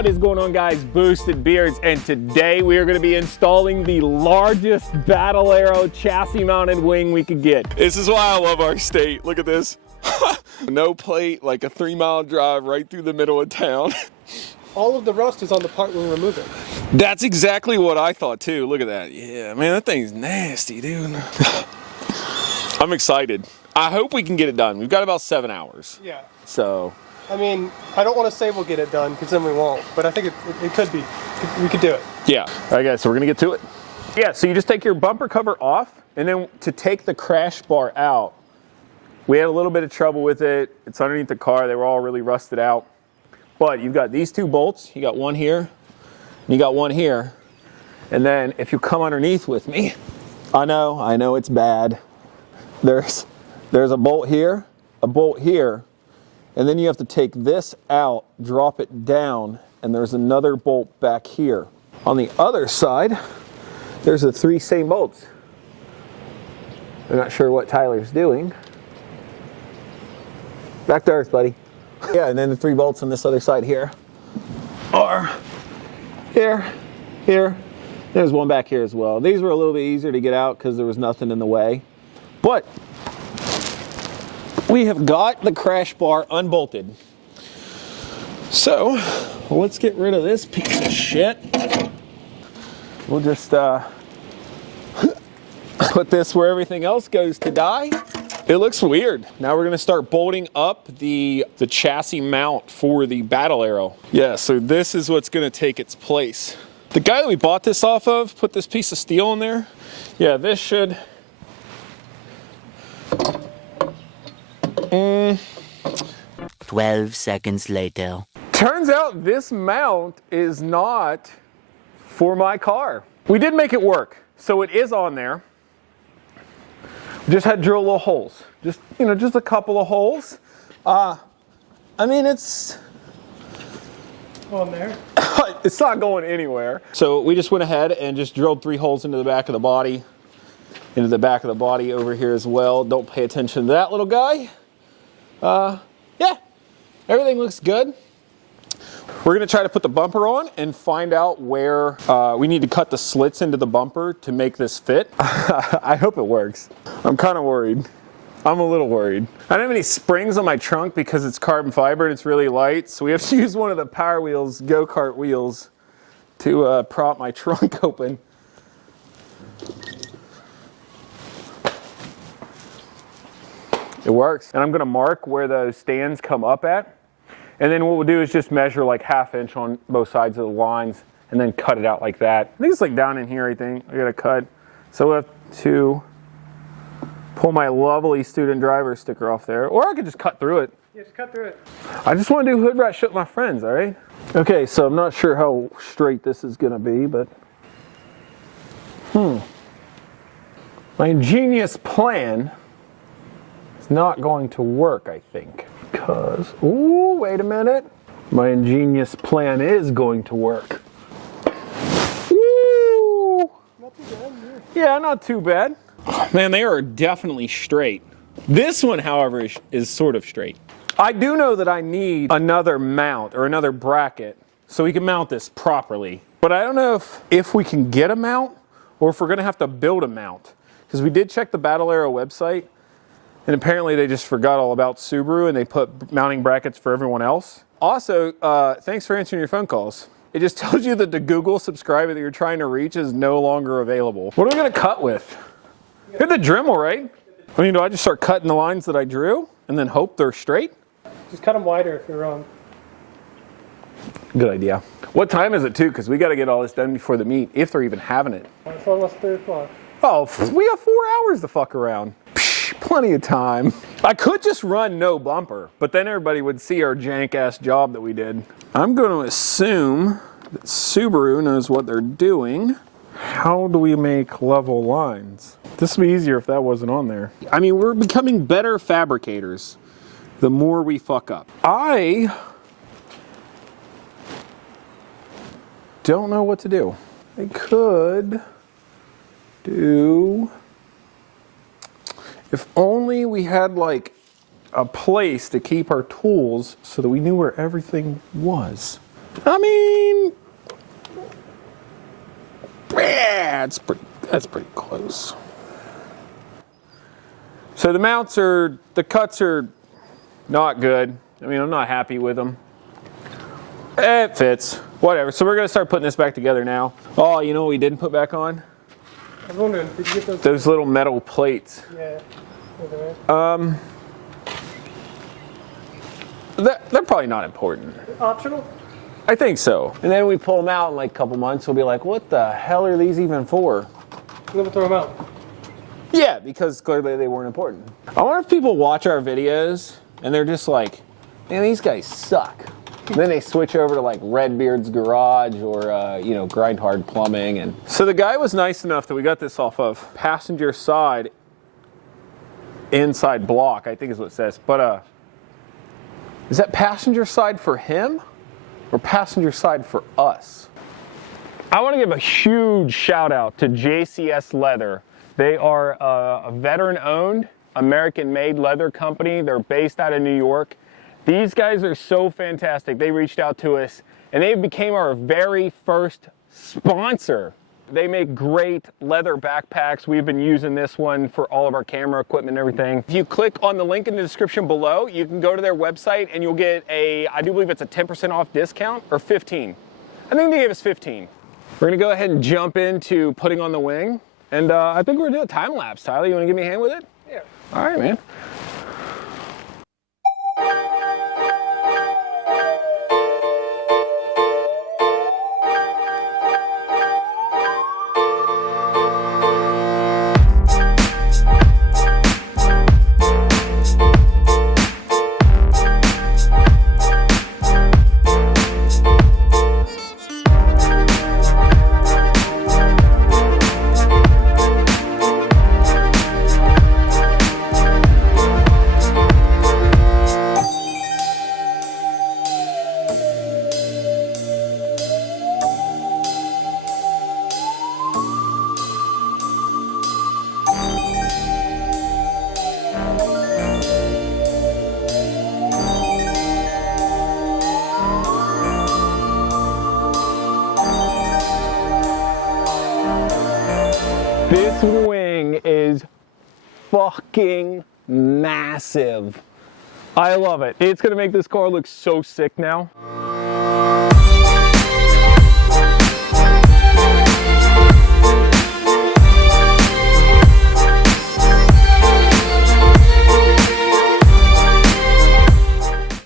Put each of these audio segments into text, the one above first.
What is going on, guys? Boosted Beards, and today we are going to be installing the largest Battle Aero chassis mounted wing we could get. This is why I love our state. Look at this. No plate, like a 3-mile drive right through the middle of town. All of the rust is on the part we're removing. That's exactly what I thought too. Look at that. Yeah, man, that thing's nasty, dude. I'm excited. I hope we can get it done. We've got about 7 hours. Yeah. So. I mean, I don't want to say we'll get it done because then we won't, but I think it could be. We could do it. Yeah. All right, guys, so we're going to get to it. Yeah, so you just take your bumper cover off, and then to take the crash bar out, we had a little bit of trouble with it. It's underneath the car. They were all really rusted out. But you've got these two bolts. You got one here, and you got one here. And then if you come underneath with me, I know it's bad. There's a bolt here, and then you have to take this out, drop it down, and there's another bolt back here. On the other side, there's the 3 same bolts. I'm not sure what Tyler's doing. Back to earth, buddy. Yeah, and then the 3 bolts on this other side here are here. There's one back here as well. These were a little bit easier to get out because there was nothing in the way. But we have got the crash bar unbolted. So let's get rid of this piece of shit. We'll just put this where everything else goes to die. It looks weird. Now we're gonna start bolting up the chassis mount for the Battle Aero. Yeah, so this is what's gonna take its place. The guy that we bought this off of put this piece of steel in there. Yeah, this should. 12 seconds later. Turns out this mount is not for my car. We did make it work, so it is on there. Just had to drill little holes. Just a couple of holes. I mean, it's on there. It's not going anywhere. So we just went ahead and just drilled 3 holes into the back of the body, over here as well. Don't pay attention to that little guy. Yeah, everything looks good. We're gonna try to put the bumper on and find out where we need to cut the slits into the bumper to make this fit. I hope it works. I'm kind of worried. I'm a little worried. I don't have any springs on my trunk because it's carbon fiber and it's really light, so we have to use one of the Power Wheels go-kart wheels to prop my trunk open. It works. And I'm gonna mark where those stands come up at. And then what we'll do is just measure like 1/2 inch on both sides of the lines and then cut it out like that. I think it's like down in here, I gotta cut. So we'll have to pull my lovely student driver sticker off there, or I could just cut through it. Yeah, just cut through it. I just wanna do hood rat shit with my friends, all right? Okay, so I'm not sure how straight this is gonna be, but my ingenious plan is not going to work, I think. Because, ooh, wait a minute. My ingenious plan is going to work. Woo! Not too bad. Yeah, not too bad. Oh, man, they are definitely straight. This one, however, is sort of straight. I do know that I need another mount or another bracket so we can mount this properly. But I don't know if we can get a mount or if we're gonna have to build a mount. Because we did check the Battle Aero website, and apparently they just forgot all about Subaru and they put mounting brackets for everyone else. Also, thanks for answering your phone calls. It just tells you that the Google subscriber that you're trying to reach is no longer available. What are we gonna cut with? Hit the Dremel, right? I mean, do I just start cutting the lines that I drew and then hope they're straight? Just cut them wider if you're wrong. Good idea. What time is it too? Because we gotta get all this done before the meet, if they're even having it. It's almost 3 o'clock. Oh, we have 4 hours to fuck around. Plenty of time. I could just run no bumper, but then everybody would see our jank-ass job that we did. I'm going to assume that Subaru knows what they're doing. How do we make level lines? This would be easier if that wasn't on there. I mean, we're becoming better fabricators the more we fuck up. I don't know what to do. I could do... If only we had like a place to keep our tools so that we knew where everything was. I mean, yeah, that's pretty close. So the mounts the cuts are not good. I mean, I'm not happy with them. It fits, whatever. So we're gonna start putting this back together now. Oh, you know what we didn't put back on? I was wondering, did you get Those little metal plates. Yeah. They're probably not important. Optional? I think so. And then we pull them out in like a couple months, we'll be like, what the hell are these even for? We'll throw them out. Yeah, because clearly they weren't important. I wonder if people watch our videos and they're just like, man, these guys suck. And then they switch over to like Redbeard's Garage or, you know, Grind Hard Plumbing. And so the guy was nice enough that we got this off of passenger side inside block, I think is what it says. But is that passenger side for him or passenger side for us? I want to give a huge shout out to JCS Leather. They are a veteran-owned, American-made leather company. They're based out of New York. These guys are so fantastic. They reached out to us, and they became our very first sponsor. They make great leather backpacks. We've been using this one for all of our camera equipment and everything. If you click on the link in the description below, you can go to their website and you'll get I do believe it's a 10% off discount, or 15. I think they gave us 15. We're gonna go ahead and jump into putting on the wing. And I think we're gonna do a time lapse. Tyler, you wanna give me a hand with it? Yeah. All right, man. This wing is fucking massive. I love it. It's gonna make this car look so sick now.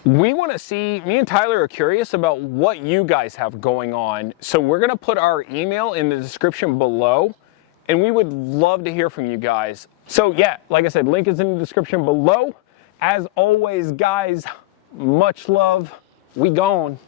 We want to see, me and Tyler are curious about what you guys have going on. So we're going to put our email in the description below, and we would love to hear from you guys. So yeah, like I said, link is in the description below. As always, guys, much love. We gone.